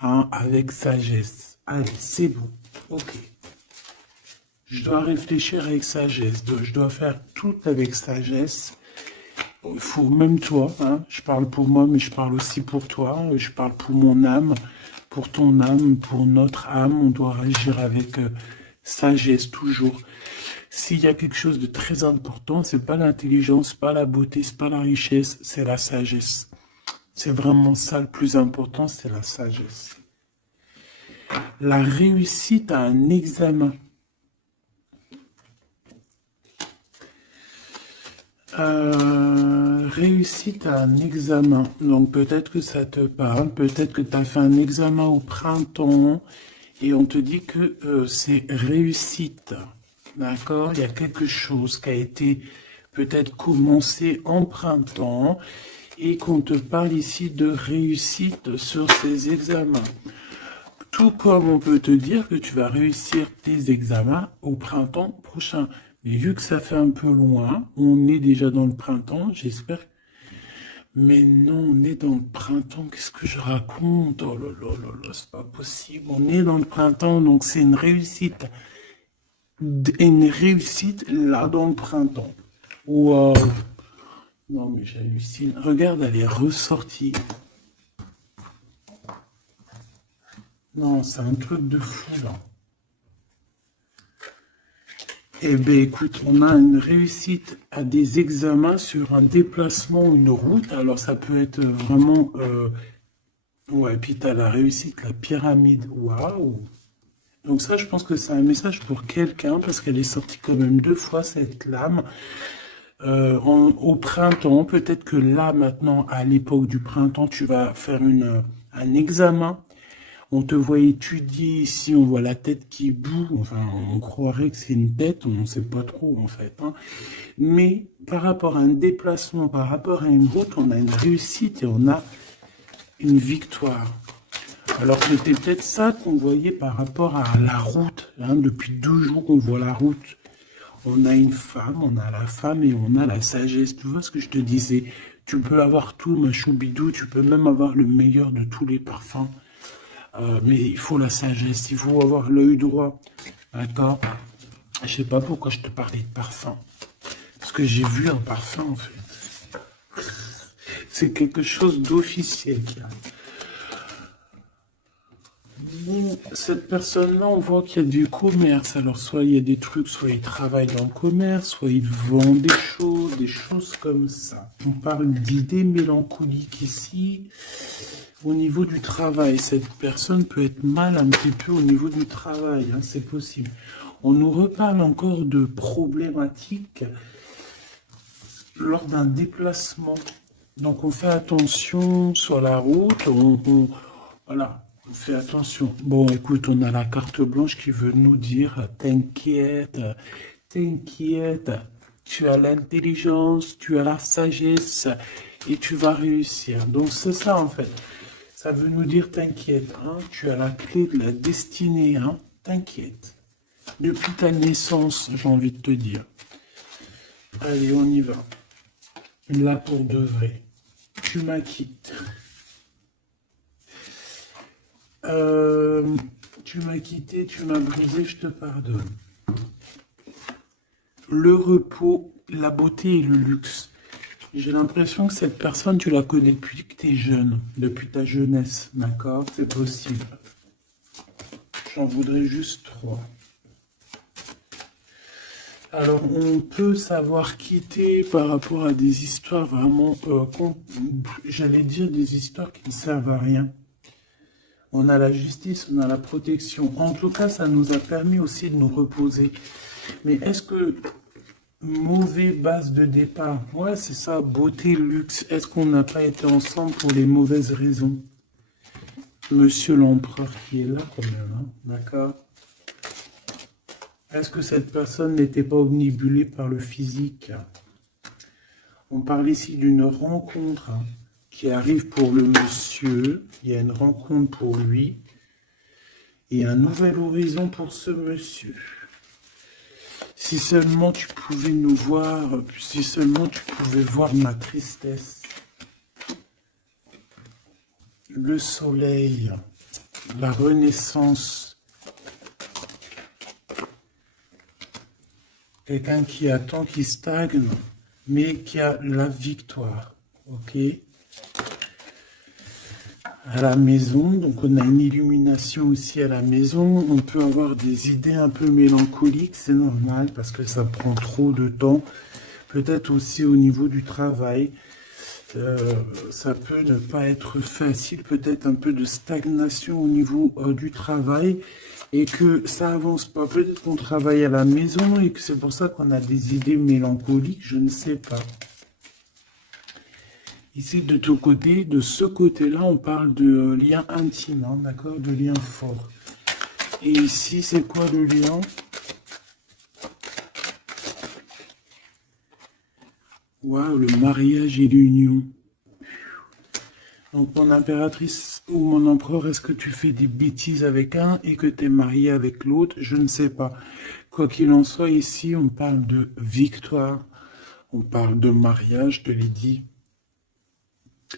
Hein, avec sagesse. Allez, c'est bon. Ok. Je dois réfléchir avec sagesse. Je dois faire tout avec sagesse. Il faut, même toi, hein, je parle pour moi, mais je parle aussi pour toi. Je parle pour mon âme, pour ton âme, pour notre âme. On doit agir avec sagesse toujours. S'il y a quelque chose de très important, c'est pas l'intelligence, pas la beauté, c'est pas la richesse, c'est la sagesse. C'est vraiment ça le plus important, c'est la sagesse. La réussite à un examen. Réussite à un examen. Donc peut-être que ça te parle, peut-être que tu as fait un examen au printemps et on te dit que c'est réussite. D'accord? Il y a quelque chose qui a été peut-être commencé en printemps et qu'on te parle ici de réussite sur ces examens. Tout comme on peut te dire que tu vas réussir tes examens au printemps prochain. Mais vu que ça fait un peu loin, on est déjà dans le printemps, j'espère. Mais non, on est dans le printemps, qu'est-ce que je raconte? Oh là là là là, c'est pas possible. On est dans le printemps, donc c'est une réussite. Une réussite là dans le printemps. Waouh! Non mais j'hallucine. Regarde, elle est ressortie. Non, c'est un truc de fou, là. Eh bien, écoute, on a une réussite à des examens sur un déplacement, une route. Alors, ça peut être vraiment... Ouais, puis tu as la réussite, la pyramide. Waouh! Donc ça, je pense que c'est un message pour quelqu'un, parce qu'elle est sortie quand même 2 fois, cette lame. Au printemps, peut-être que là, maintenant, à l'époque du printemps, tu vas faire un examen. On te voit étudier ici, on voit la tête qui boue, enfin, on croirait que c'est une tête, on ne sait pas trop, en fait. Hein. Mais par rapport à un déplacement, par rapport à une route, on a une réussite et on a une victoire. Alors, c'était peut-être ça qu'on voyait par rapport à la route. Hein. Depuis 2 jours, on voit la route. On a une femme, on a la femme et on a la sagesse. Tu vois ce que je te disais? Tu peux avoir tout, ma choubidou, tu peux même avoir le meilleur de tous les parfums. Mais il faut la sagesse, il faut avoir l'œil droit. D'accord? Je sais pas pourquoi je te parlais de parfum. Parce que j'ai vu un parfum, en fait. C'est quelque chose d'officiel qui arrive. Bon, cette personne-là, on voit qu'il y a du commerce. Alors, soit il y a des trucs, soit il travaille dans le commerce, soit il vend des choses comme ça. On parle d'idées mélancoliques ici. Au niveau du travail, cette personne peut être mal un petit peu au niveau du travail, hein, c'est possible. On nous reparle encore de problématiques lors d'un déplacement. Donc on fait attention sur la route, voilà, on fait attention. Bon, écoute, on a la carte blanche qui veut nous dire, t'inquiète, t'inquiète, tu as l'intelligence, tu as la sagesse et tu vas réussir. Donc c'est ça en fait. Ça veut nous dire t'inquiète, hein, tu as la clé de la destinée, hein, t'inquiète. Depuis ta naissance, j'ai envie de te dire. Allez, on y va. Là pour de vrai. Tu m'acquittes. Tu m'as quitté, tu m'as brisé, je te pardonne. Le repos, la beauté et le luxe. J'ai l'impression que cette personne, tu la connais depuis que tu es jeune, depuis ta jeunesse, d'accord? C'est possible. J'en voudrais juste 3. Alors, on peut savoir quitter par rapport à des histoires vraiment, j'allais dire des histoires qui ne servent à rien. On a la justice, on a la protection. En tout cas, ça nous a permis aussi de nous reposer. Mais est-ce que mauvais base de départ, ouais, c'est ça, beauté, luxe, est-ce qu'on n'a pas été ensemble pour les mauvaises raisons? Monsieur l'empereur qui est là quand même, hein, d'accord? Est-ce que cette personne n'était pas omnibulée par le physique? On parle ici d'une rencontre qui arrive pour le monsieur. Il y a une rencontre pour lui. Et un nouvel horizon pour ce monsieur. Si seulement tu pouvais nous voir, si seulement tu pouvais voir ma tristesse. Le soleil, la renaissance. Quelqu'un qui attend, qui stagne, mais qui a la victoire. Ok? À la maison, donc on a une illumination aussi à la maison. On peut avoir des idées un peu mélancoliques, c'est normal parce que ça prend trop de temps. Peut-être aussi au niveau du travail. Ça peut ne pas être facile, peut-être un peu de stagnation au niveau du travail et que ça avance pas. Peut-être qu'on travaille à la maison et que c'est pour ça qu'on a des idées mélancoliques, je ne sais pas. Ici, de ton côté, de ce côté-là, on parle de lien intime, hein, d'accord, de lien fort. Et ici, c'est quoi le lien? Waouh, le mariage et l'union. Donc, mon impératrice ou mon empereur, est-ce que tu fais des bêtises avec un et que tu es marié avec l'autre? Je ne sais pas. Quoi qu'il en soit, ici, on parle de victoire. On parle de mariage, je te l'ai dit.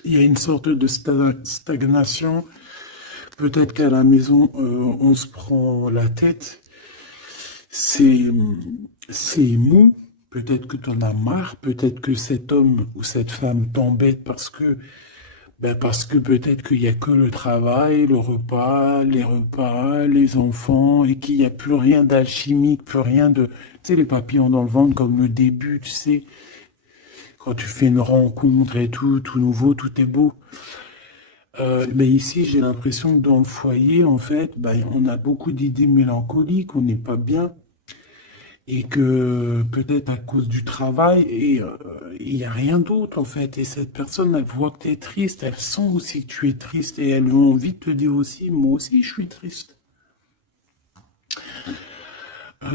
Il y a une sorte de stagnation. Peut-être qu'à la maison, on se prend la tête. C'est mou. Peut-être que tu en as marre. Peut-être que cet homme ou cette femme t'embête parce que peut-être qu'il n'y a que le travail, le repas, les enfants, et qu'il n'y a plus rien d'alchimique, plus rien de... Tu sais, les papillons dans le ventre, comme le début, tu sais, quand tu fais une rencontre et tout nouveau, tout est beau. Mais ici, j'ai l'impression que dans le foyer, en fait, on a beaucoup d'idées mélancoliques, on n'est pas bien, et que peut-être à cause du travail, et il n'y a rien d'autre, en fait. Et cette personne, elle voit que tu es triste, elle sent aussi que tu es triste, et elle a envie de te dire aussi, moi aussi, je suis triste.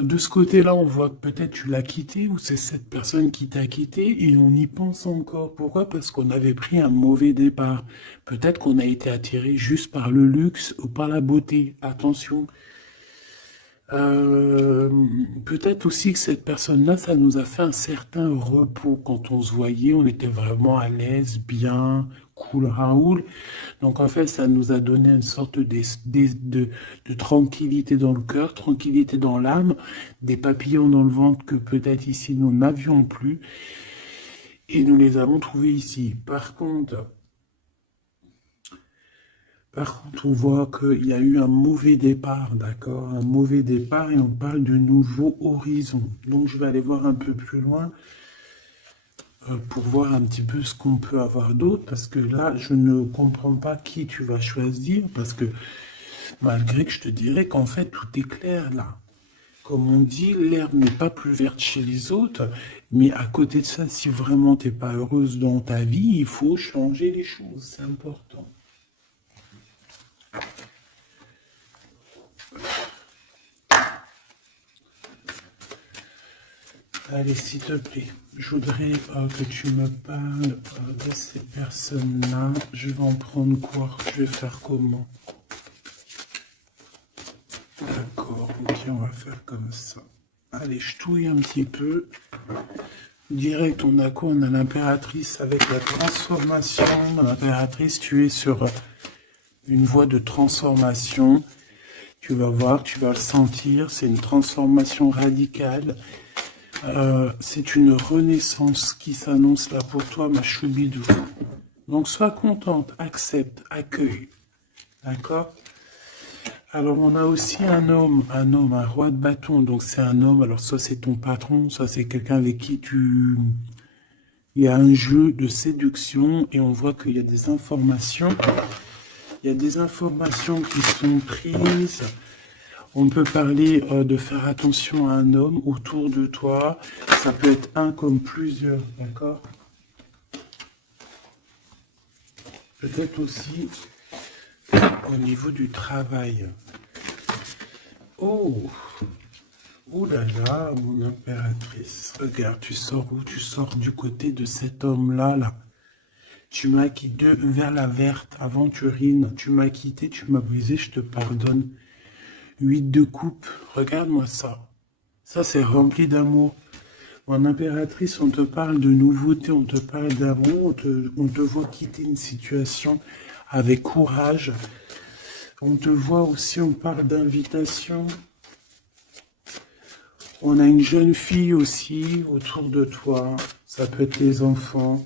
De ce côté-là, on voit que peut-être tu l'as quitté ou c'est cette personne qui t'a quitté et on y pense encore. Pourquoi? Parce qu'on avait pris un mauvais départ. Peut-être qu'on a été attiré juste par le luxe ou par la beauté. Attention. Euh, Peut-être aussi que cette personne-là, ça nous a fait un certain repos quand on se voyait, on était vraiment à l'aise, bien, cool, Raoul. Donc en fait, ça nous a donné une sorte de tranquillité dans le cœur, tranquillité dans l'âme, des papillons dans le ventre que peut-être ici nous n'avions plus et nous les avons trouvés ici. Par contre, on voit qu'il y a eu un mauvais départ, d'accord? Un mauvais départ et on parle de nouveaux horizons. Donc je vais aller voir un peu plus loin pour voir un petit peu ce qu'on peut avoir d'autre, parce que là, je ne comprends pas qui tu vas choisir, parce que malgré que je te dirais qu'en fait, tout est clair là. Comme on dit, l'herbe n'est pas plus verte chez les autres, mais à côté de ça, si vraiment tu n'es pas heureuse dans ta vie, il faut changer les choses, c'est important. Allez, s'il te plaît, je voudrais que tu me parles de ces personnes-là. Je vais en prendre quoi? Je vais faire comment? D'accord, ok, on va faire comme ça. Allez, je touille un petit peu. Direct, on a quoi? On a l'impératrice avec la transformation. L'impératrice, tu es sur une voie de transformation. Tu vas voir, tu vas le sentir. C'est une transformation radicale. C'est une renaissance qui s'annonce là pour toi, ma choubidou. Donc, sois contente, accepte, accueille. D'accord? Alors, on a aussi un roi de bâton. Donc, c'est un homme. Alors, soit c'est ton patron, soit c'est quelqu'un avec qui il y a un jeu de séduction et on voit qu'il y a des informations. Il y a des informations qui sont prises. On peut parler de faire attention à un homme autour de toi. Ça peut être un comme plusieurs, d'accord? Peut-être aussi au niveau du travail. Oh, oh là là, mon impératrice. Regarde, tu sors où? Tu sors du côté de cet homme-là, là. Tu m'as quitté vers la verte, aventurine. Tu m'as quitté, tu m'as brisé, je te pardonne. 8 de coupe, regarde-moi ça. Ça, c'est rempli d'amour. Mon impératrice, on te parle de nouveauté, on te parle d'amour, on te voit quitter une situation avec courage. On te voit aussi, on parle d'invitation. On a une jeune fille aussi autour de toi. Ça peut être les enfants.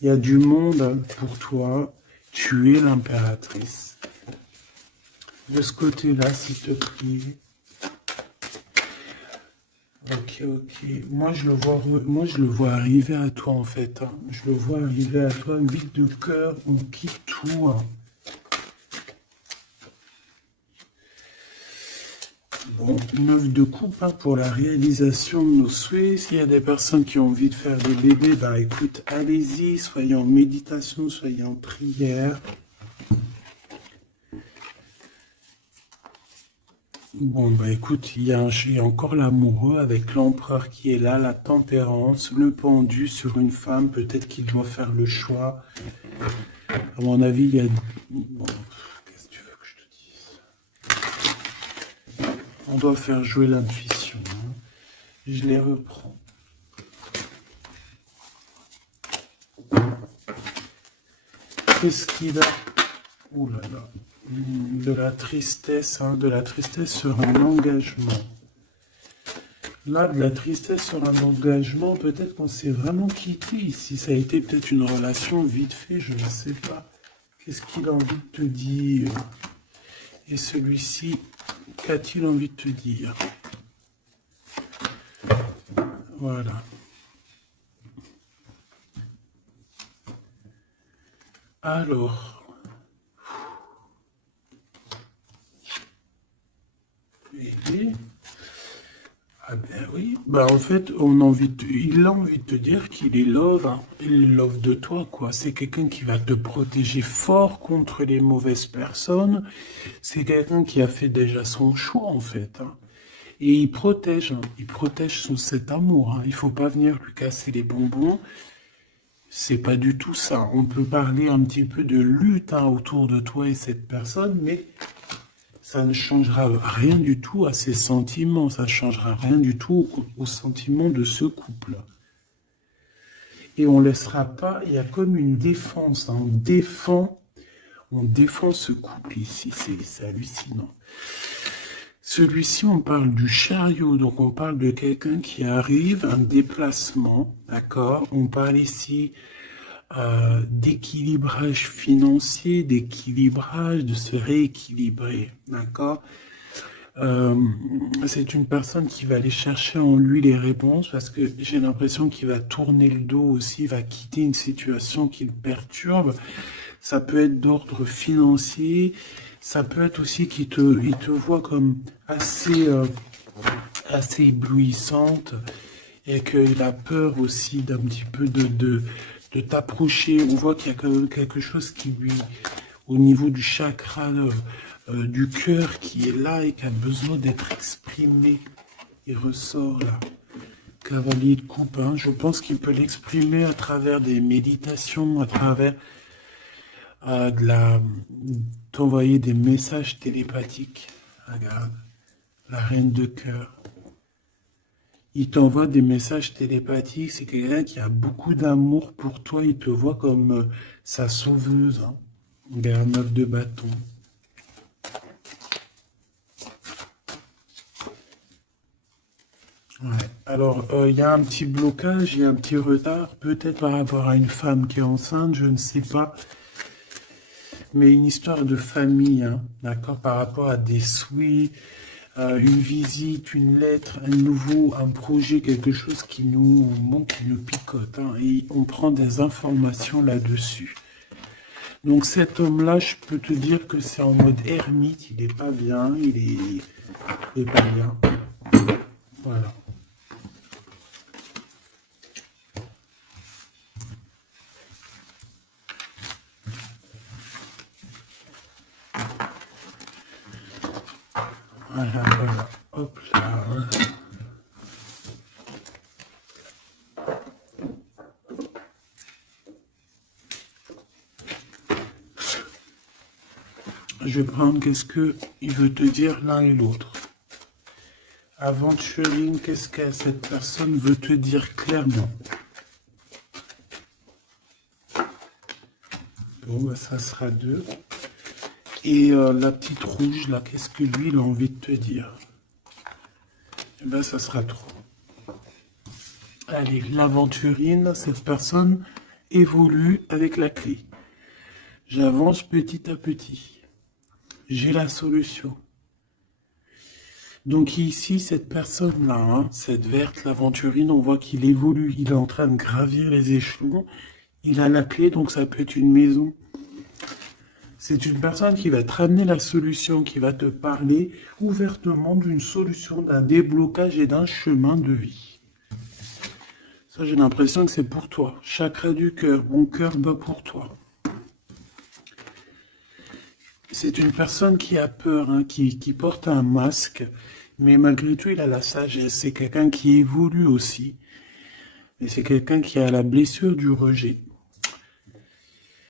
Il y a du monde pour toi. Tu es l'impératrice. De ce côté-là, s'il te plaît. Ok, ok. Moi, je le vois arriver à toi, en fait. Hein. Je le vois arriver à toi, vide de cœur, on quitte tout. Hein. Bon, 9 de coupe hein, pour la réalisation de nos souhaits. S'il y a des personnes qui ont envie de faire des bébés, bah écoute, allez-y, soyez en méditation, soyez en prière. Bon, bah écoute, il y a encore l'amoureux avec l'empereur qui est là, la tempérance, le pendu sur une femme, peut-être qu'il doit faire le choix. À mon avis, il y a... Bon, qu'est-ce que tu veux que je te dise? On doit faire jouer l'intuition. Hein. Je les reprends. Qu'est-ce qu'il a? Ouh là là. De la tristesse, hein, de la tristesse sur un engagement. Là, de la tristesse sur un engagement, peut-être qu'on s'est vraiment quitté ici. Ça a été peut-être une relation vite fait, je ne sais pas. Qu'est-ce qu'il a envie de te dire? Et celui-ci, qu'a-t-il envie de te dire? Voilà. Alors... Ah ben oui, bah en fait, il a envie de te dire qu'il est love, hein. Il est love de toi, quoi. C'est quelqu'un qui va te protéger fort contre les mauvaises personnes. C'est quelqu'un qui a fait déjà son choix, en fait. Hein. Et il protège sous cet amour. Hein. Il faut pas venir lui casser les bonbons. C'est pas du tout ça. On peut parler un petit peu de lutte hein, autour de toi et cette personne, mais ça ne changera rien du tout à ses sentiments, ça ne changera rien du tout aux sentiments de ce couple. Et on ne laissera pas, il y a comme une défense, hein, on défend ce couple ici, c'est hallucinant. Celui-ci, on parle du chariot, donc on parle de quelqu'un qui arrive, un déplacement, d'accord? On parle ici d'équilibrage financier, d'équilibrage, de se rééquilibrer, d'accord? C'est une personne qui va aller chercher en lui les réponses parce que j'ai l'impression qu'il va tourner le dos aussi, va quitter une situation qui le perturbe. Ça peut être d'ordre financier, ça peut être aussi qu'il il te voit comme assez éblouissante et qu'il a peur aussi d'un petit peu de t'approcher. On voit qu'il y a quand même quelque chose qui lui, au niveau du chakra du cœur qui est là et qui a besoin d'être exprimé. Il ressort là. Cavalier de coupe, hein. Je pense qu'il peut l'exprimer à travers des méditations, à travers t'envoyer des messages télépathiques. Regarde, la reine de cœur. Il t'envoie des messages télépathiques. C'est quelqu'un qui a beaucoup d'amour pour toi. Il te voit comme sa sauveuse. Hein. Vers 9 de bâton. Ouais. Alors, il y a un petit blocage, il y a un petit retard, peut-être par rapport à une femme qui est enceinte, je ne sais pas. Mais une histoire de famille, hein, d'accord, par rapport à des souhaits, une visite, une lettre, un projet, quelque chose qui nous manque, qui nous picote, hein, et on prend des informations là-dessus. Donc cet homme-là, je peux te dire que c'est en mode ermite, il est pas bien, il est pas bien. Voilà. Voilà, voilà. Hop là. Voilà. Je vais prendre qu'est-ce que il veut te dire l'un et l'autre. Aventuring, qu'est-ce que cette personne veut te dire clairement? Bon, bah, ça sera 2. Et la petite rouge, là, qu'est-ce que lui, il a envie de te dire? Eh ben, ça sera 3. Allez, l'aventurine, cette personne évolue avec la clé. J'avance petit à petit. J'ai la solution. Donc ici, cette personne-là, hein, cette verte, l'aventurine, on voit qu'il évolue. Il est en train de gravir les échelons. Il a la clé, donc ça peut être une maison. C'est une personne qui va te ramener la solution, qui va te parler ouvertement d'une solution, d'un déblocage et d'un chemin de vie. Ça, j'ai l'impression que c'est pour toi. Chakra du cœur, mon cœur bat pour toi. C'est une personne qui a peur, hein, qui porte un masque, mais malgré tout, il a la sagesse. C'est quelqu'un qui évolue aussi. Et c'est quelqu'un qui a la blessure du rejet.